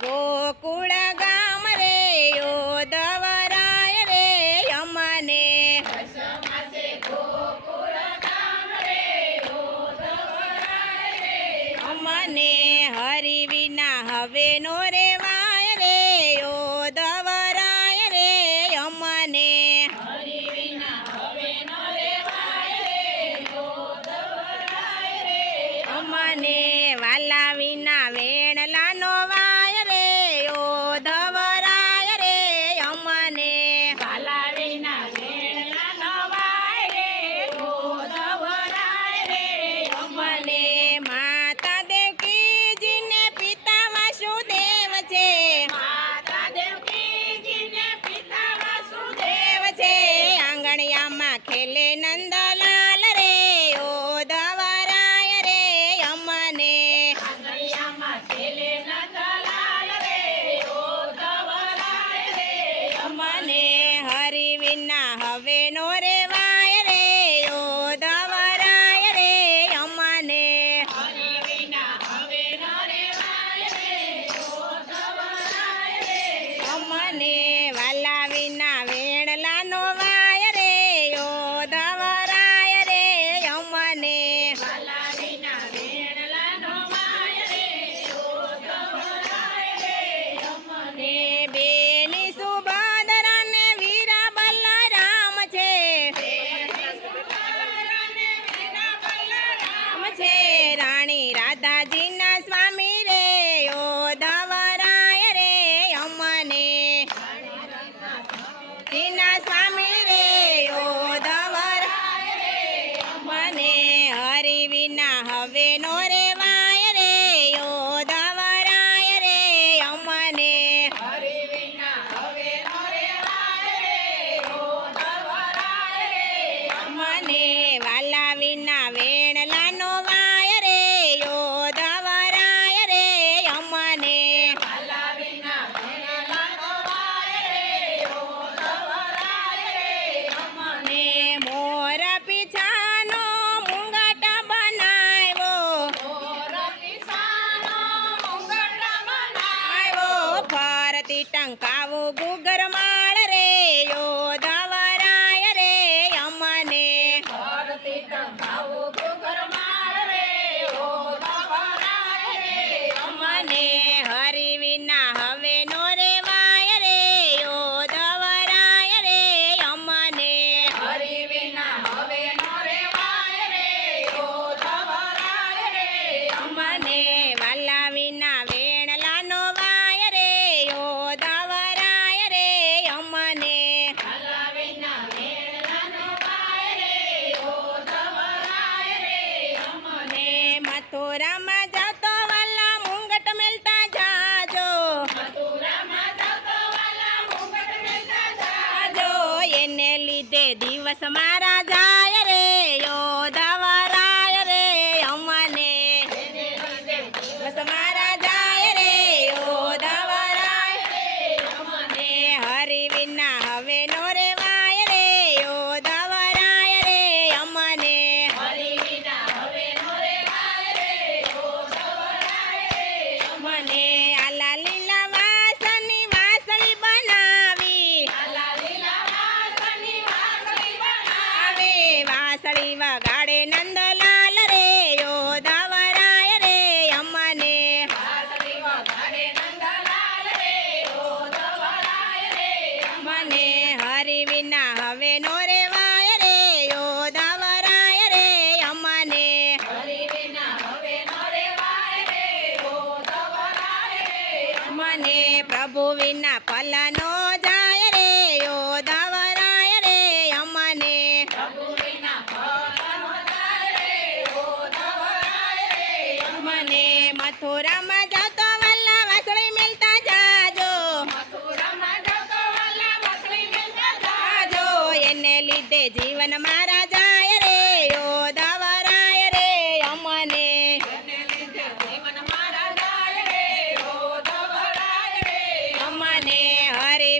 ગોકુળ ગામ રે યોદવરાય રે અમને અમને હરિ વિના હવે નો રેવાય રે યોદવરાય રે અમને અમને વાલા વિના વેણલાનો વાય રે યોદવરાય રે અમને વાલા વિના વેણલાનો વાય રે યોદવરાય રે અમને માતા દેવકીજીને પિતા વાસુદેવ છે માતા દેવકીજીને પિતા વાસુદેવ છે આંગણિયામાં ખેલે નંદલાલ રે યોદવરાય રે અમને આંગણિયામાં ખેલે નંદલાલ રે યોદવરાય રે અમને હરિ વિના હવે નો રેવાય રે યોદવરાય રે અમને હરિ વિના હવે નો રેવાય રે યોદવરાય રે અમને વાલા વિના વેણલાનો વાય રે યોદવરાય રે અમને વાલા વિના વેણલાનો વાય રે યોદવરાય રે અમને બેની સુભદ્રા ને વીરા બલરામ છે છે રાણી રાધાજીના સ્વામી રે યોદવરાય રે અમને જીના સ્વામી રે યોદવરાય રે અમને હરિ વિના હવે નો રેવાય રે યોદવરાય રે અમને હરિ વિના હવે નો રેવાય રે યોદવરાય રે અમને વાલા વિના વેણલાનો વાય રે યોદવરાય રે અમને વાલા વિના વેણલાનો વાય રે યોદવરાય રે અમને મોર પીછાનો મુંગટ બનાવ્યો મોર પીછાનો મુંગટ બનાવ્યો ફરતી ટંકાવું ગુગર માળ રે યોદવરાય રે અમને ફરતી ટંકાવું ગુગર માળ રે યોદવરાય રે અમને હરિ વિના હવે નો રેવાય રે યોદવરાય રે અમને હરિ વિના હવે નો રેવાય રે યોદવરાય રે અમને વાલા વિના વેણલાનો વાય રે યોદવરાય રે અમને વાલા વિના વેણલાનો વાય રે યોદવરાય રે અમને મથુરામાં જતો વાલા મુંગટ મેલતા જાજો મથુરામાં જતો વાલા મુંગટ મેલતા જાજો એને લીધે દિવસ મારા જાય રે યોદવરાય રે અમને એને લીધે દિવસ મારા જાય રે યોદવરાય રે અમને હરિ વિના હવે નો રેવાય રે યોદવરાય રે અમને હરિ વિના હવે નો રેવાય રે યોદવરાય રે અમને આલા લીલા વાસની વાસળી બનાવી આલા લીલા વાસની વાસળી બનાવી વાસળી વગાડે નંદલાલ રે યોદવરાય રે અમને વાસળી વગાડે નંદલાલ રે યોદવરાય રે અમને હરિ વિના હવે નો રેવાય રે યોદવરાય રે અમને હરિ વિના હવે નો રેવાય રે યોદવરાય રે અમને પ્રભુ વિના પલ નો જાય રે યોદવરાય રે અમને પ્રભુ વિના પલ નો જાય રે યોદવરાય રે અમને મથુરામાં જતો વાલા વાસળી મેલતા જાજો મથુરામાં જતો વાલા વાસળી મેલતા જાજો એને લીધે જીવન મારા જાય રે યોદવરાય રે અમને એને લીધે જીવન મારા જાય રે યોદવરાય રે અમને હરિ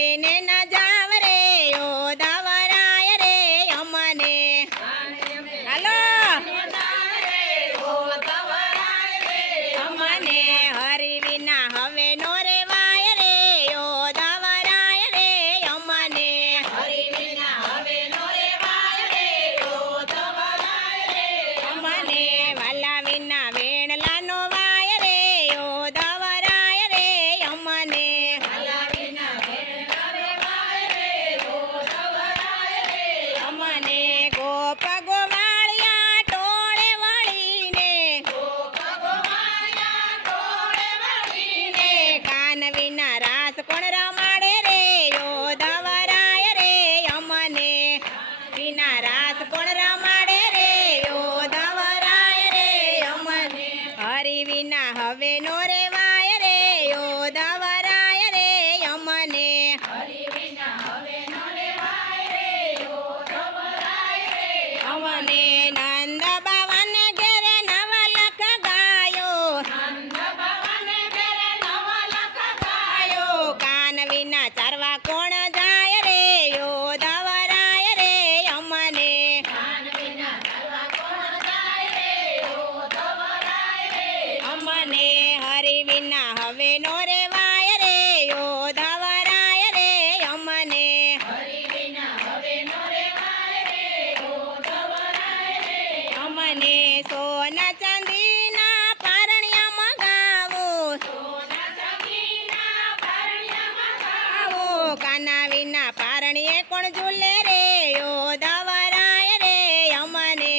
ભૂલીને ના જાવ રે યોદવરાય રે અમને હાલો અમને હરિ વિના હવે નો રેવાય રે યોદવરાય રે અમને હરિ વિના હવે નો રેવાય રે યોદવરાય રે અમને વાલા વિના વેણલા નો વાય રે યોદવરાય રે અમને વાલા વિના વેણલા રે વાય રે યોદવરાય રે અમને ગોપ ગોવાળિયા ટોળે વળીને કાન વિના રાસ કોણ રમાડે રે યોદવરાય રે અમને વિના રાસ કોણ રમાડે રે યોદવરાય રે અમને હરિ વિના હવે નો રેવાય રે યોદવરાય રે અમને હરિ વિના હવે નો રેવાય રે યોદવરાય રે અમને નંદ બાવન ઘેરે નવલખ ગાયો કાન વિના ચારવા કોણ જાય રે યોદવરાય રે અમને અમને હરિ વિના હવે નો રેવાય રે યોદવરાય રે અમને અમને સોના ચાંદીના પારણિયા મગાવો કાના વિના પારણીએ કોણ ઝૂલે રે યોદવરાય રે અમને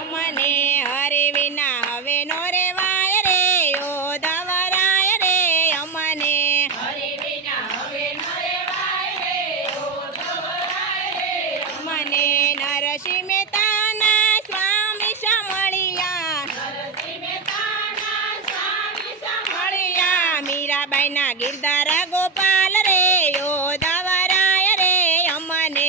અમને હરિ વિના હવે નો રેવાય રે યોદવરાય રે અમને અમને નરસિંહ મહેતાના સ્વામી સાંભળિયા મીરાબાઈના ગિરધાર ગોપાલ રે યોદવરાય રે અમને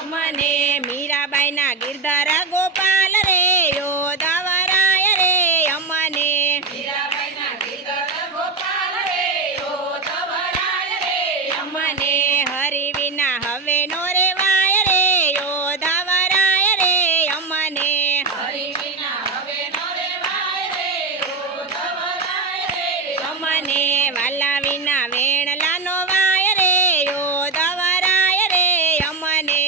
અમને મીરાબાઈના ગિરધાર ગોપાલ રે યોદવરાય રે અમને અમને હરિ વિના હવે નો રેવાય રે યોદવરાય રે અમને અમને વાલા વિના વેણલા નો વાય રે યોદવરાય રે અમને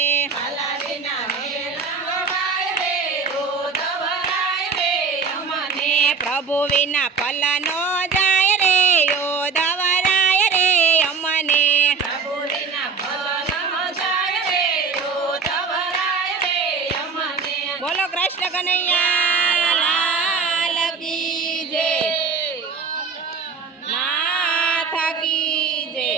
પ્રભુ વિના પલ નો જાય રે યોદવરાય રે અમને બોલો કૃષ્ણ કનૈયા